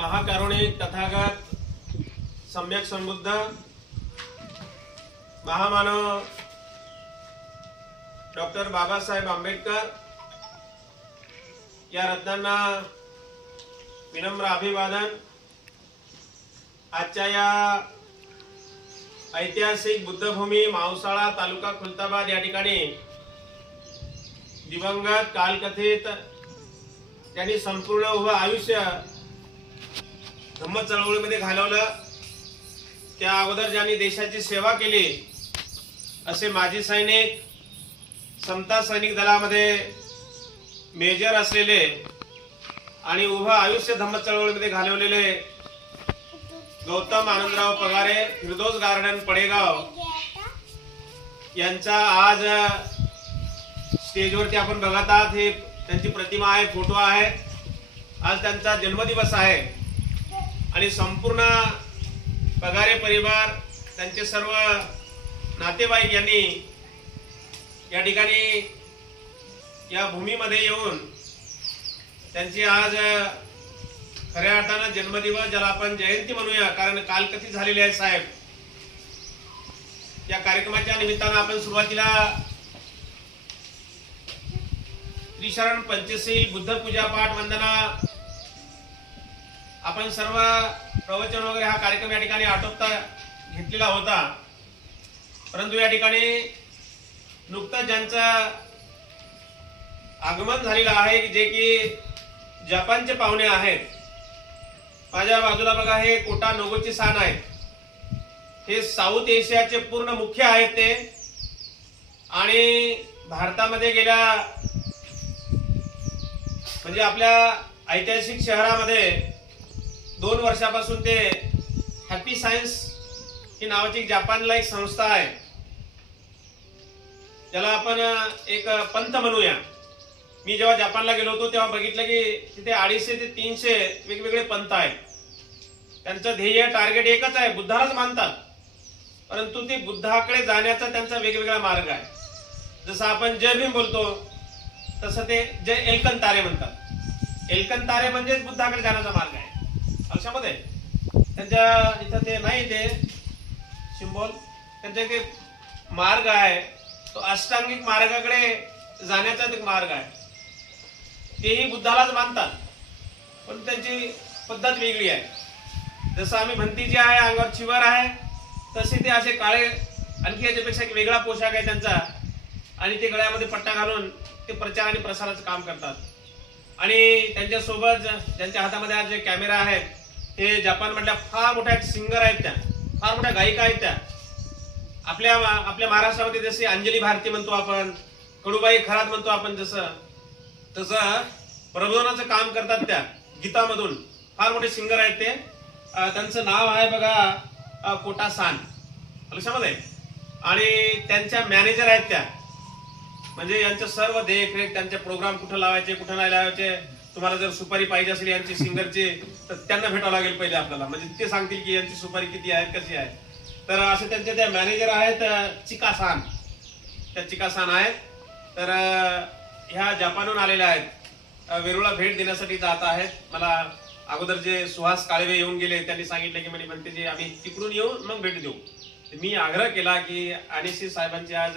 महाकरुणिक तथागत सम्यक संबुद्ध महामानव डॉक्टर बाबासाहेब आंबेडकर या रत्नांना विनम्र अभिवादन। आजच्या या ऐतिहासिक बुद्धभूमी मावसाळा तालुका खुलताबाद या ठिकाणी दिवंगत कालकथित त्यांनी संपूर्ण उभं आयुष्य धम्म चळवळीमध्ये घालवलं, त्या अगोदर ज्यांनी देशाची सेवा केली असे माजी सैनिक, समता सैनिक दलामध्ये मेजर असलेले आणि उभं आयुष्य धम्म चळवळीमध्ये घालवलेले गौतम आनंदराव पगारे, फिरदौस गार्डन पडेगाव यांचा आज स्टेजवरती आपण बघत आहात। ही त्यांची प्रतिमा आहे, फोटो आहे। आज त्यांचा जन्मदिवस आहे आणि संपूर्ण पगारे परिवार, त्यांचे सर्व नातेवाईक यांनी या ठिकाणी या भूमीमध्ये येऊन त्यांची आज खऱ्या अर्थानं जन्मदिवस, ज्याला आपण जयंती म्हणूया, कारण कालकथित झालेले आहे साहेब। या कार्यक्रमाच्या निमित्तानं आपण सुरुवातीला त्रिशरण पंचशील बुद्ध पूजा पाठ वंदना आपण सर्व प्रवचन वगैरे हा कार्यक्रम या ठिकाणी आटोपता घेतलेला होता, परंतु या ठिकाणी नुकतंच ज्यांचं आगमन झालेलं आहे, जे की जपानचे पाहुणे आहेत। माझ्या बाजूला बघा, हे कोटा नोगुची सान आहेत। हे साऊथ एशियाचे पूर्ण मुख्य आहेत ते, आणि भारतामध्ये गेल्या म्हणजे आपल्या ऐतिहासिक शहरामध्ये 2 वर्षापासून ते हॅपी सायन्स ही नावाची जपानला एक संस्था आहे, ज्याला आपण एक पंथ म्हणूया। मी जेव्हा जपानला गेलो होतो तेव्हा बघितलं की तिथे 250 ते 300 वेगवेगळे पंथ आहेत। त्यांचं ध्येय, टार्गेट एकच आहे, बुद्धालाच मानतात, परंतु ते बुद्धाकडे जाण्याचा त्यांचा वेगवेगळा मार्ग आहे। जसं आपण जय भीम बोलतो तसं ते जय एलकन तारे म्हणतात। एलकन तारे म्हणजे बुद्धाकडे जाण्याचा मार्ग आहे। लक्षामध्ये त्यांच्या इथं ते नाही, ते सिंबॉल त्यांचा एक मार्ग आहे, तो अष्टांगिक मार्गाकडे जाण्याचा एक मार्ग आहे। तेही बुद्धालाच मानतात, पण त्यांची पद्धत वेगळी आहे। जसं आम्ही भंती जी आहे, अंगावर चिवर आहे, तसे ते असे काळे, आणखी याच्यापेक्षा एक वेगळा पोशाख आहे त्यांचा, आणि ते गळ्यामध्ये पट्टा घालून ते प्रचार आणि प्रसाराचं काम करतात। आणि त्यांच्यासोबत ज्यांच्या हातामध्ये आज जे कॅमेरा आहेत, ते जपान मधल्या फार मोठ्या सिंगर आहेत, त्या फार मोठ्या गायिका आहेत। त्या आपल्या महाराष्ट्रामध्ये जसे अंजली भारती म्हणतो आपण, कडूबाई खरात म्हणतो आपण, तसं प्रबोधनाचं काम करतात त्या गीतामधून। फार मोठे सिंगर आहेत ते। त्यांचं नाव आहे बघा कोटा सान, लक्षामध्ये। आणि त्यांच्या मॅनेजर आहेत त्या, म्हणजे यांचं सर्व देखरेख, त्यांचे प्रोग्राम कुठं लावायचे कुठं नाही लावायचे। तुम्हाला जर सुपारी पाहिजे असेल यांची सिंगरची, तर त्यांना भेटावं लागेल पहिले आपल्याला, म्हणजे ते सांगतील की यांची सुपारी किती आहे, कशी आहे। तर असे त्यांचे त्या मॅनेजर आहेत चिका सान, त्या चिका सान आहेत। तर ह्या जपानहून आलेल्या आहेत, वेरूळला भेट देण्यासाठी जात आहेत। मला अगोदर जे सुहास काळवे येऊन गेले, त्यांनी सांगितलं की म्हणे म्हणते जे आम्ही तिकडून येऊन मग भेट देऊ। मी आग्रह केला की अनिशी साहेबांचे आज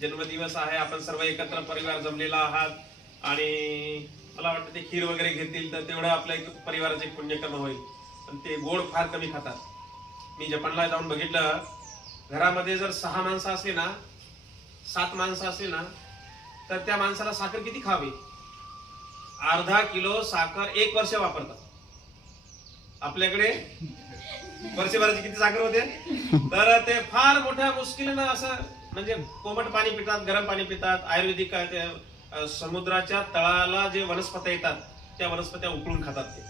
जन्मदिवस आहे, आपण सर्व एकत्र परिवार जमलेला आहात, आणि मला वाटतं ते खीर वगैरे घेतील, तर तेवढं आपल्या एक परिवाराचं एक पुण्यकर्म होईल। पण ते गोड फार कमी खातात। मी जपानला जाऊन बघितलं, घरामध्ये जर 6 माणसं असली ना, 7 माणसं असली ना, तर त्या माणसाला साखर किती खावी? अर्धा किलो साखर 1 वर्ष वापरतात। आपल्याकडे वर्षभराची किती साखर होते? तर ते फार मोठ्या मुश्किलीनं असं, म्हणजे कोमट पाणी पितात, गरम पाणी पितात, आयुर्वेदिक समुद्राच्या तळाला जे वनस्पत्या येतात त्या वनस्पत्या उकळून खातात ते,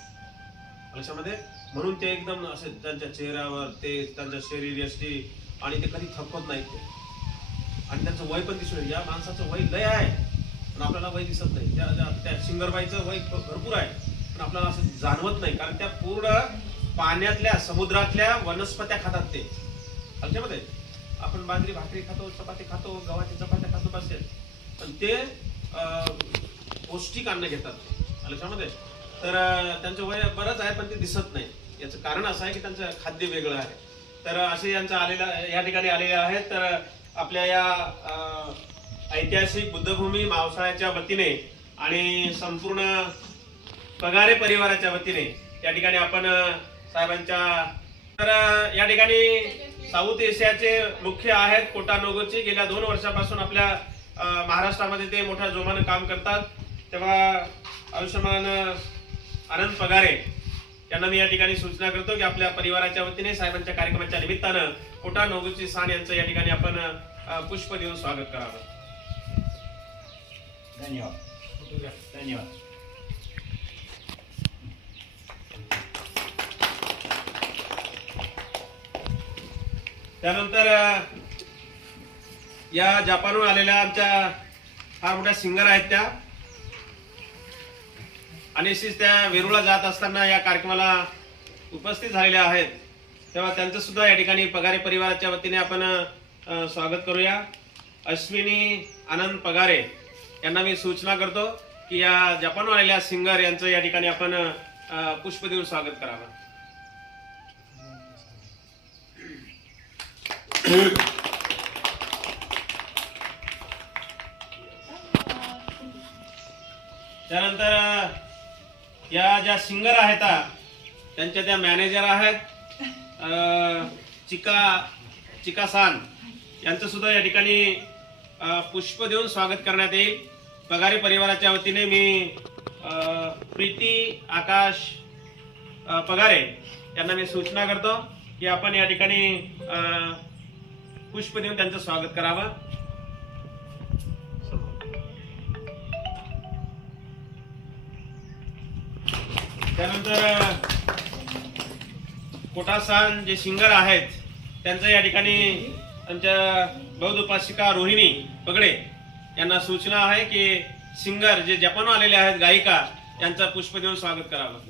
लक्षामध्ये। म्हणून ते एकदम असे त्यांच्या चेहऱ्यावर, ते त्यांच्या शरीर यष्टी, आणि ते कधी थकवत नाहीत ते। आणि त्यांचं वय पण दिसून, या माणसाचं वय लय आहे पण आपल्याला वय दिसत नाही। त्या सिंगरबाईचं वय भरपूर आहे, पण आपल्याला असं जाणवत नाही, कारण त्या पूर्ण पाण्यातल्या, समुद्रातल्या वनस्पत्या खातात ते, लक्षामध्ये। आपण बाजरी भाकरी खातो, चपाती खातो, गव्हाची चपात्या खातो बसेल, पण ते पौष्टिक अन्न घेतात, लक्षामध्ये। तर त्यांचं वय बरंच आहे पण ते दिसत नाही. याचं कारण असं आहे की त्यांचं खाद्य वेगळं आहे. तर असे यांचं आलेलं या ठिकाणी आलेले आहेत. तर आपल्या या ऐतिहासिक बुद्धभूमी मावसाळ्याच्या वतीने आणि संपूर्ण पगारे परिवाराच्या वतीने या ठिकाणी आपण साहेबांच्या तर या ठिकाणी साऊथ एशियाचे मुख्य आहेत कोटा नोगोची. गेल्या 2 वर्षापासून आपल्या महाराष्ट्रामध्ये ते मोठ्या जोमानं काम करतात. तेव्हा आयुष्यमान आनंद पगारे यांना मी या ठिकाणी सूचना करतो की आपल्या परिवाराच्या वतीने साहेबांच्या कार्यक्रमाच्या निमित्तानं कोटा नोगोची सान यांचं या ठिकाणी आपण पुष्प देऊन स्वागत करावं. धन्यवाद. धन्यवाद. त्यानंतर या जपानहून आलेल्या आमच्या फार मोठ्या सिंगर आहेत त्या अनिश्चित त्या वेरूळला जात असताना या कार्यक्रमाला उपस्थित झालेल्या आहेत. तेव्हा त्यांचं सुद्धा या ठिकाणी पगारे परिवाराच्या वतीने आपण स्वागत करूया. अश्विनी आनंद पगारे यांना मी सूचना करतो की या जपानहून आलेल्या सिंगर यांचं या ठिकाणी आपण पुष्प देऊन स्वागत करावं. त्यानंतर या ज्या सिंगर आहेत त्यांच्या त्या मॅनेजर आहेत चिका सान यांचं सुद्धा या ठिकाणी पुष्प देऊन स्वागत करण्यात येईल. पगारी परिवाराच्या वतीने मी प्रीती आकाश पगारे यांना मी सूचना करतो की आपण या ठिकाणी पुष्प देऊन त्यांचं स्वागत करावं. त्यानंतर कोटासान जे सिंगर आहेत त्यांचं या ठिकाणी आमच्या बौद्ध उपासिका रोहिणी पगडे यांना सूचना आहे की सिंगर जे जपानहून आलेले आहेत गायिका यांचं पुष्प देऊन स्वागत करावं.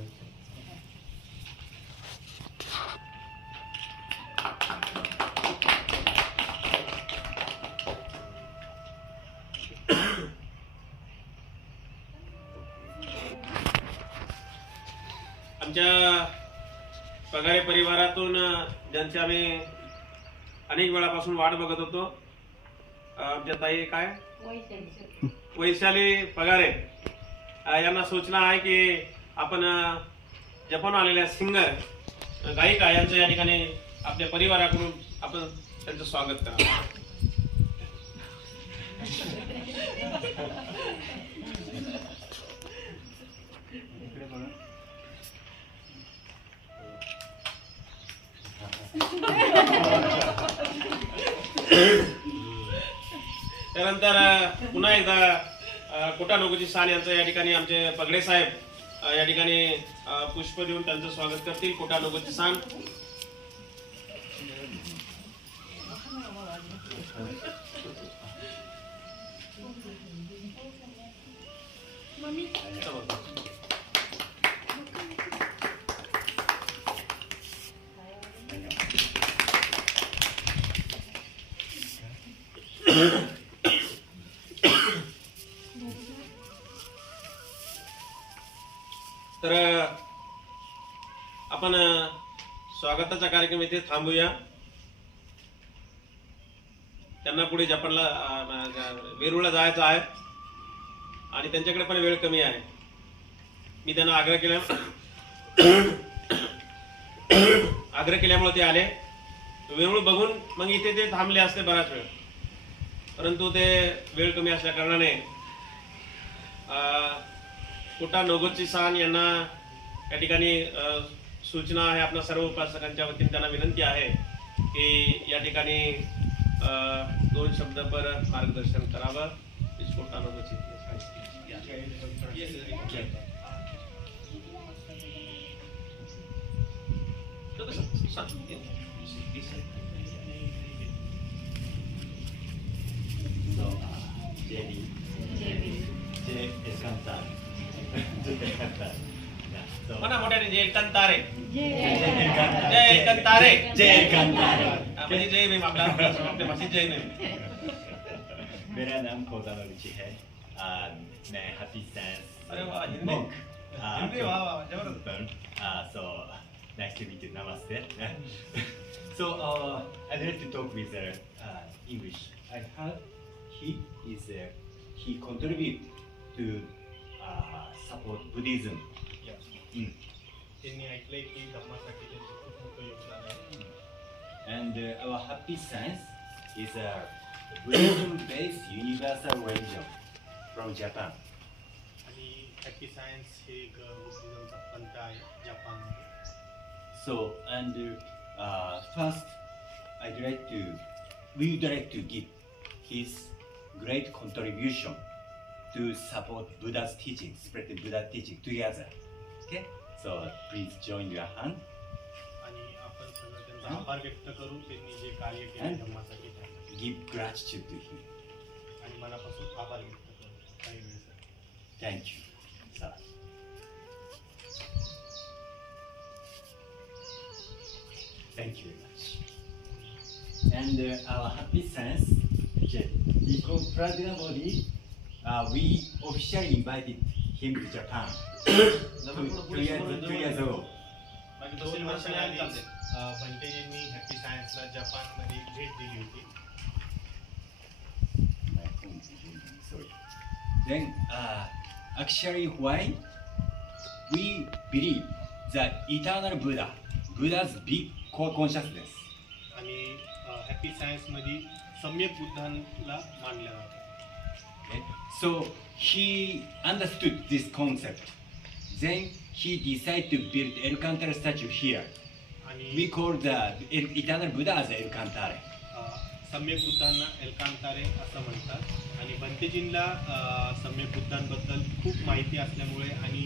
आमच्या पगारे परिवारातून ज्यांची आम्ही अनेक वेळापासून वाट बघत होतो आमच्या ताई काय वैशाली पगारे यांना सूचना आहे की आपण जपान आलेल्या सिंगर गायिका यांचं या ठिकाणी आपल्या परिवाराकडून आपण त्यांचं स्वागत करावं. त्यानंतर पुन्हा एकदा कोटा नोगोची सान यांचं या ठिकाणी आमचे पगडे साहेब या ठिकाणी पुष्प देऊन त्यांचं स्वागत करतील. कोटा नोगोची सान तर आपण स्वागताचा कार्यक्रम इथे थांबूया. त्यांना पुढे जपानला वेरूळला जायचं आहे आणि त्यांच्याकडे पण वेळ कमी आहे. मी त्यांना आग्रह केल्यामुळे ते आले. वेरूळ बघून मग इथे ते थांबले असते बराच वेळ, परंतु ते वेळ कमी असल्या कारणाने कोटा नोगोची सान यांना या ठिकाणी सूचना आहे. आपल्या सर्व उपासकांच्या वतीने त्यांना विनंती आहे की या ठिकाणी 2 शब्द पर मार्गदर्शन करावं. Kota नोगोची mana modelnya Jay Kantare. Jay Kantare. Apa sih Jay memang आपला आपल्या भाषेत जय नाही. मेरा नाम कोटा नोगुची है. मैं हाफिज सेंस अरे वाह, Hindi. monk So nice to meet you. Namaste. So I'd like to talk with English. I heard he contribute to support Buddhism. त्यांनी ऐकलंय की धम्मासाठी त्यांचं खूप मोठं योगदान आहे. And our happy science is a Buddhism-based universal religion from Japan. आणि happy science हे एक बुद्धिझमचा पंथ आहे जपानमध्ये. So and first, we would like to give his great contribution to support Buddha's teaching, spread the Buddha teaching together. Okay, so please join your hand. आणि आपण सगळं त्यांचा आभार व्यक्त करू त्यांनी जे कार्य केले धम्मासाठी त्यासाठी. Give gratitude to him. आणि मनापासून आभार व्यक्त करू काही वेळेसाठी. Thank you, sir. Thank you very much. And our happy science, Econ Pradina Body, we officially invited him to Japan 2 years ago. बाकी 2 वर्षांनी भंतेजींनी हॅपी सायन्सला जपानमध्ये भेट दिली होती. My phone is ringing, sorry. Then, actually, why we believe that eternal Buddha's big core consciousness. आणि happy सायन्समध्ये सम्यक बुद्धांना मानलं जातं. Okay? So he understood this concept. Then he decided to build Alcantara statue here. आणि We call the eternal Buddha as Alcantara. सम्यक बुद्धांना एलकांतारे असं म्हणतात. आणि भंतेजींना सम्यक बुद्धांबद्दल खूप माहिती असल्यामुळे आणि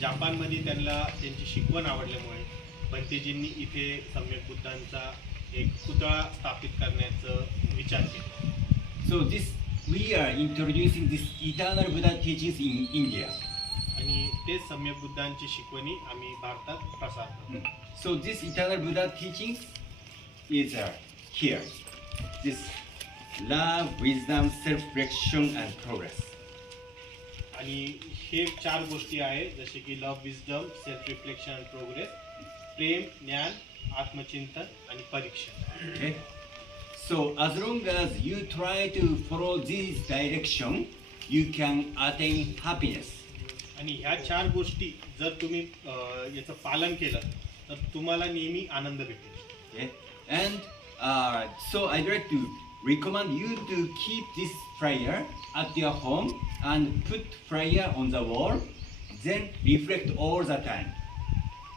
जपानमध्ये त्यांना त्यांची शिकवण आवडल्यामुळे भंतेजींनी इथे सम्यक बुद्धांचा एक पुतळा स्थापित करण्याचा विचार केला. So we are introducing this eternal Buddha teachings in India. आणि ते सम्यक बुद्धांची शिकवणी आम्ही भारतात प्रसार करतो. So this eternal Buddha teachings is here. This love, wisdom, self-reflection, and progress. आणि हे 4 गोष्टी आहेत जसे की love, wisdom, self reflection and progress, प्रेम, ज्ञान, आत्मचिंतन आणि परीक्षण. Okay. So as long as you try to follow this direction, you can attain happiness. आणि ह्या 4 गोष्टी जर तुम्ही याचं पालन केलं तर तुम्हाला नेहमी आनंद भेटेल. Okay. And so I'd like to recommend you to keep this prayer at your home and put prayer on the wall, then reflect all the time.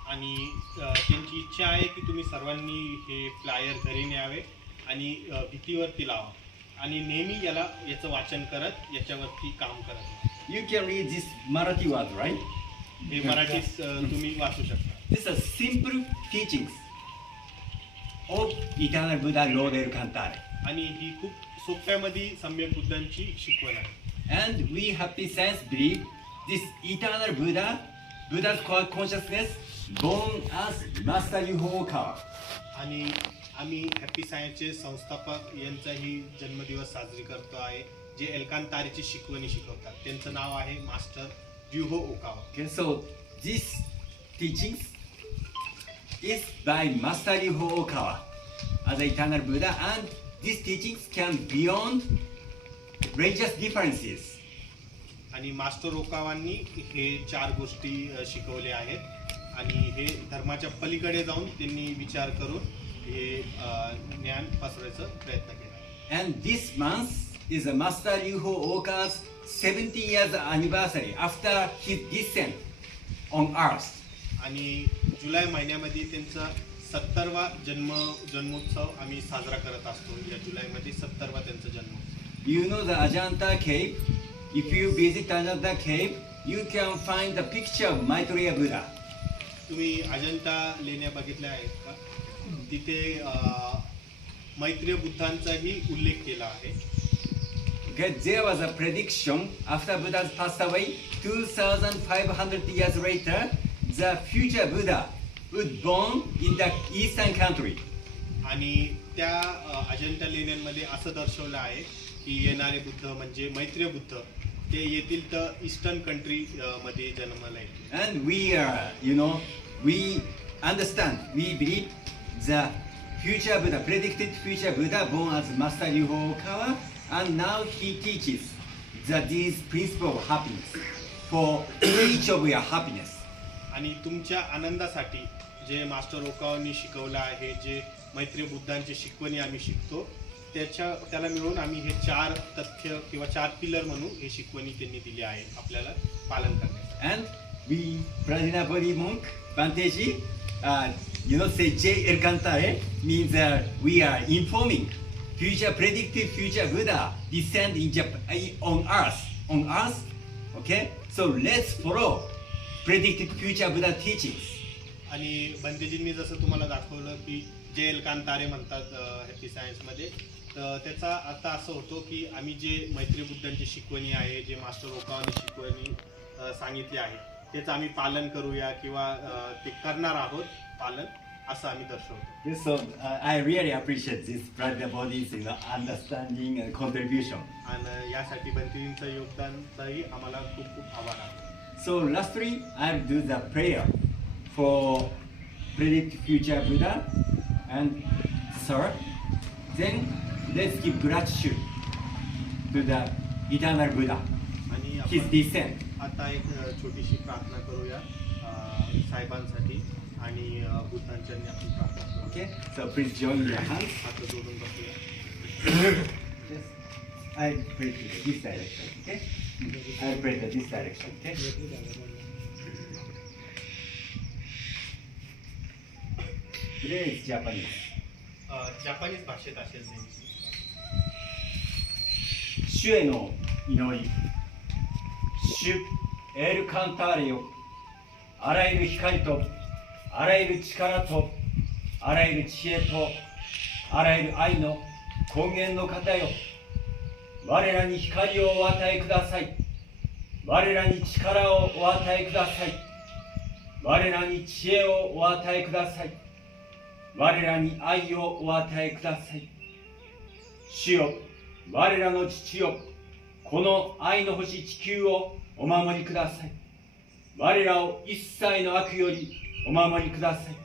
आणि त्यांची इच्छा आहे की तुम्ही सर्वांनी हे फ्लायर घरी न्यावे आणि भिंतीवरती लावा आणि नेहमी याचं वाचन करत याच्यावरती काम करत. You can read this Marathi word, right? हे मराठीत तुम्ही वाचू शकता. These are simple teachings of eternal Buddha Lord Alcantara. आणि ही खूप सोप्यामध्ये सम्यक बुद्धांची शिकवण आहे. And we happy science believe this eternal Buddha's core consciousness born as Master Yuho Okawa. आणि आम्ही हॅपी सायन्सचे संस्थापक यांचाही जन्मदिवस साजरी करतो आहे जे एलकांतारीची शिकवणी शिकवतात. त्यांचं नाव आहे master Ryuho Okawa. Okay, so this teachings is by Master Yuho Okawa as eternal Buddha, and these teachings can beyond religious differences. आणि मास्टर ओकावांनी हे 4 गोष्टी शिकवल्या आहेत आणि हे धर्माच्या पलीकडे जाऊन त्यांनी विचार करून हे ज्ञान पसरवायचा प्रयत्न केला. And this month is a Master Yuho Okawa's 70 years anniversary after his descent on earth. आणि जुलै महिन्यामध्ये त्यांचा 70वा जन्मोत्सव आम्ही साजरा करत असतो. या जुलैमध्ये 70वा त्यांचा जन्मोत्सव. You know the Ajanta cave? If you visit Ajanta cave, you can find the picture of Maitreya Buddha. तुम्ही अजंता लेण्या बघितल्या आहेत का? तिथे मैत्रेय बुद्धांचाही उल्लेख केला आहे. Okay, there was a prediction after Buddha passed away, 2,500 years later, the future Buddha would born in the eastern country. आणि त्या अजंता लेण्यांमध्ये असं दर्शवलं आहे की येणारे बुद्ध म्हणजे मैत्रेय बुद्ध ते येथील तर ईस्टर्न कंट्री मध्ये जन्माला येतील. And we understand, we believe the future Buddha, predicted future Buddha born as Master Ryuho Okawa, and now he teaches that these principles of happiness for each of your happiness. आणि तुमच्या आनंदासाठी जे master ओकावांनी शिकवलं आहे, जे मैत्री बुद्धांची शिकवणी आम्ही शिकतो, त्याला मिळून आम्ही हे 4 तथ्य किंवा 4 पिलर म्हणून हे शिकवणी त्यांनी दिली आहे आपल्याला पालन करण्यासाठी. And we, Pradina Bodhi monk, Banteji, say J. Elkantare means we are informing future, predicted future Buddha descend in on Earth. Okay? So let's follow predicted future Buddha teachings. आणि बंतेजींनी जसं तुम्हाला दाखवलं की जे एलकांतारे म्हणतात हॅपी सायन्समध्ये, तर त्याचा अर्थ असं होतो की आम्ही जे मैत्री बुद्धांची शिकवणी आहे, जे मास्टर ओकावांनी शिकवणी सांगितली आहे, त्याचं आम्ही पालन करूया किंवा ते करणार आहोत पालन, असं आम्ही दर्शवतो. Yes, so I really appreciate this Pradina Bodhi's understanding and contribution. आणि यासाठी बंतेजींचं योगदानचाही आम्हाला खूप खूप आभार आहे. So lastly, I'll do the prayer for predicted future Buddha, and third, then let's give gratitude to the eternal Buddha, आणि his आपण descent. आता एक छोटीशी प्रार्थना करूया साहेबांसाठी आणि बुद्धांच्या आपण प्रार्थना करू. Okay, so please join your hands. हात जोडून बसूया. Yes, I pray to this direction. Okay, I pray to this direction. Okay. Today is Japanese. ジャパニーズभाषेत असेल नेहमी. 主への祈り、主エルカンターレよ、あらゆる光とあらゆる力とあらゆる知恵とあらゆる愛の根源の方よ、我らに光をお与えください。我らに力をお与えください。我らに知恵をお与えください。我らに愛をお与えください。主よ、我らの父よ、この愛の星地球をお守りください。我らを一切の悪よりお守りください。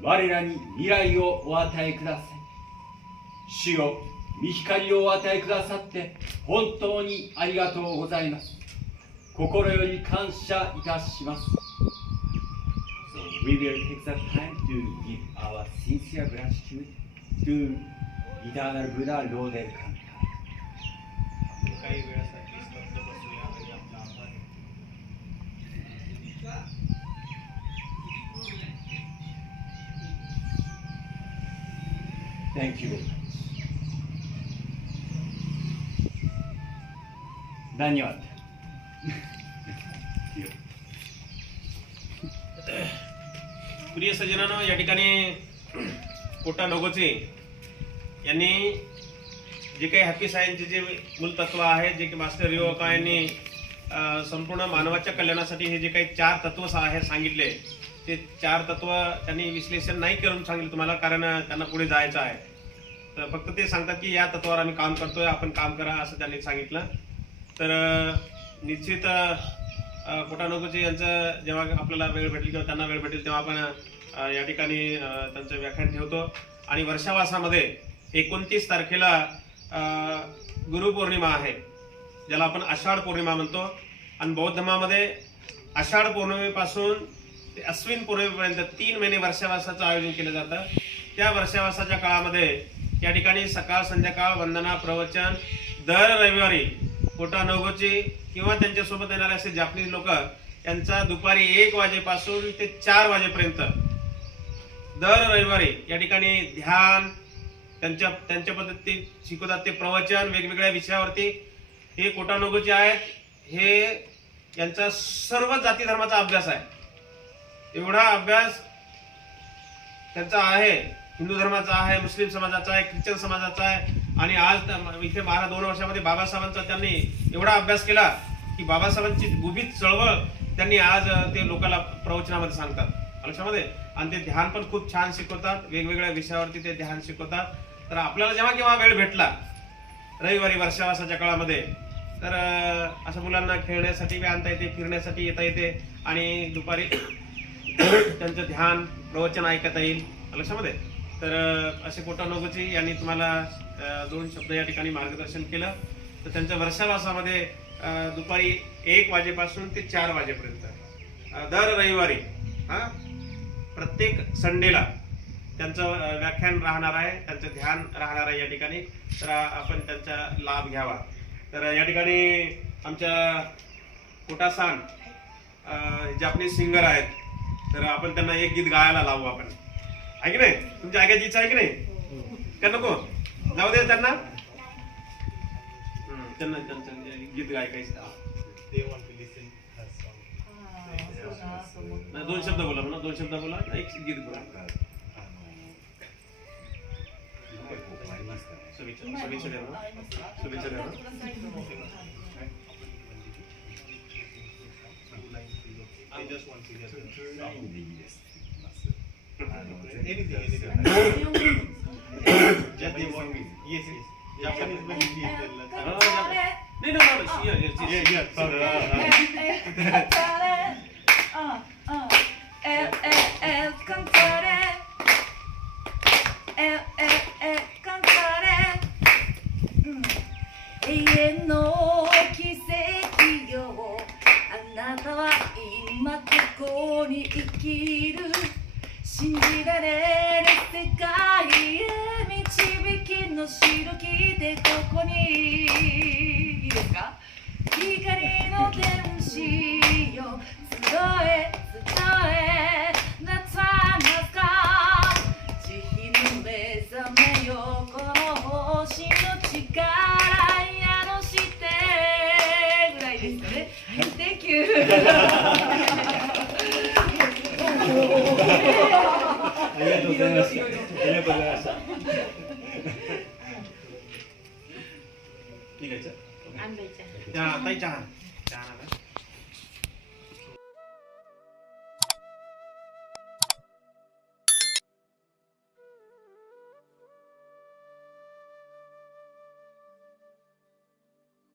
我らに未来をお与えください。主よ、御光をお与えくださって本当にありがとうございます。心より感謝いたします。So we will take the time to give our sincere gratitude to Eternal Buddha Lord Elkantara. काही वेळासाठी स्तब्ध बसूया आणि आपला आभार. Thank you. धन्यवाद. प्रिय सज्जनांनो, या ठिकाणी कोटा नोगोचे यांनी जे काही हॅपी सायन्सचे जे मूलतत्व आहे, जे की मास्टर रिओ ओकावा यांनी संपूर्ण मानवाच्या कल्याणासाठी हे जे काही 4 तत्व आहे सांगितले, ते 4 तत्व त्यांनी विश्लेषण नाही करून सांगितलं तुम्हाला, कारण त्यांना पुढे जायचं आहे. तर फक्त ते सांगतात की या तत्वावर आम्ही काम करतोय, आपण काम करा असं त्यांनी सांगितलं. तर निश्चित कोटा नोगोचे यांचं जेव्हा आपल्याला वेळ भेटेल किंवा त्यांना वेळ भेटेल तेव्हा आपण या ठिकाणी त्यांचं व्याख्यान ठेवतो. आणि वर्षावासामध्ये 29 तारखेला गुरुपौर्णिमा आहे, ज्याला आपण आषाढ पौर्णिमा म्हणतो. आणि बौद्ध धर्मामध्ये आषाढ पौर्णिमेपासून ते अश्विन पौर्णिमेपर्यंत 3 महिने वर्षावासाचं आयोजन केलं जातं. त्या वर्षावासाच्या काळामध्ये या ठिकाणी सकाळ संध्याकाळ वंदना प्रवचन दर रविवारी कोटा नोगोचे किंवा त्यांच्यासोबत येणारे असे जापनीज लोक यांचा दुपारी 1 वाजेपासून ते 4 वाजेपर्यंत दर रविवारी या ठिकाणी ध्यान त्यांच्या पद्धतीत शिकवतात. ते प्रवचन वेगवेगळ्या विषयावरती हे कोटा नोगोचे आहेत. हे यांचा सर्व जाती धर्माचा अभ्यास आहे. एवढा अभ्यास त्यांचा आहे. हिंदू धर्माचा आहे, मुस्लिम समाजाचा आहे, ख्रिश्चन समाजाचा आहे. आणि आज इथे 2 वर्षामध्ये बाबासाहेबांचा त्यांनी एवढा अभ्यास केला की बाबासाहेबांची गुपित चळवळ त्यांनी आज ते लोकांना प्रवचनामध्ये सांगतात लक्षामध्ये. आणि ते ध्यान पण खूप छान शिकवतात, वेगवेगळ्या विषयावरती ते ध्यान शिकवतात. तर आपल्याला जेव्हा केव्हा वेळ भेटला रविवारी वर्षावासाच्या काळामध्ये तर असं मुलांना खेळण्यासाठी बी आणता येते, फिरण्यासाठी येता येते आणि दुपारी त्यांचं ध्यान प्रवचन ऐकता येईल लक्षामध्ये. तर असे कोटा नोगोची यांनी तुम्हाला 2 शब्द या ठिकाणी मार्गदर्शन केलं. तर त्यांच्या वर्षावासामध्ये दुपारी 1 वाजेपासून ते 4 वाजेपर्यंत दर रविवारी प्रत्येक संडेला त्यांचं व्याख्यान राहणार आहे, त्यांचं ध्यान राहणार आहे या ठिकाणी. तर आपण त्यांचा लाभ घ्यावा. तर या ठिकाणी आमच्या कोटासान जापनीज सिंगर आहेत, तर आपण त्यांना एक गीत गायला लावू आपण, आहे की नाही? तुमची ऐकायची इच्छा आहे की नाही? का नको? जाऊ दे त्यांना, त्यांना त्यांचं गीत गायकायचं. They want to listen her song. 2 शब्द बोला म्हणा, 2 शब्द बोला, एक गीत बोला. शुभेच्छा द्या ना, शुभेच्छा द्या ना. I just want to hear her song. Anything. Just they want me. Yes. Japanese मध्ये git नाही नाही El cantare, cantare, 永遠の奇跡よ、あなたは今ここに生きる、信じられる世界へ導きのしるきでここにいいですか、光の天使よ、集えなさますか、慈悲の目覚めよ、この星の力宿してぐらいですかね。Thank you ありがとうございました。ありがとうございました。 निघायचं. आंब्याच्या त्या ताई चहा. चहा आला.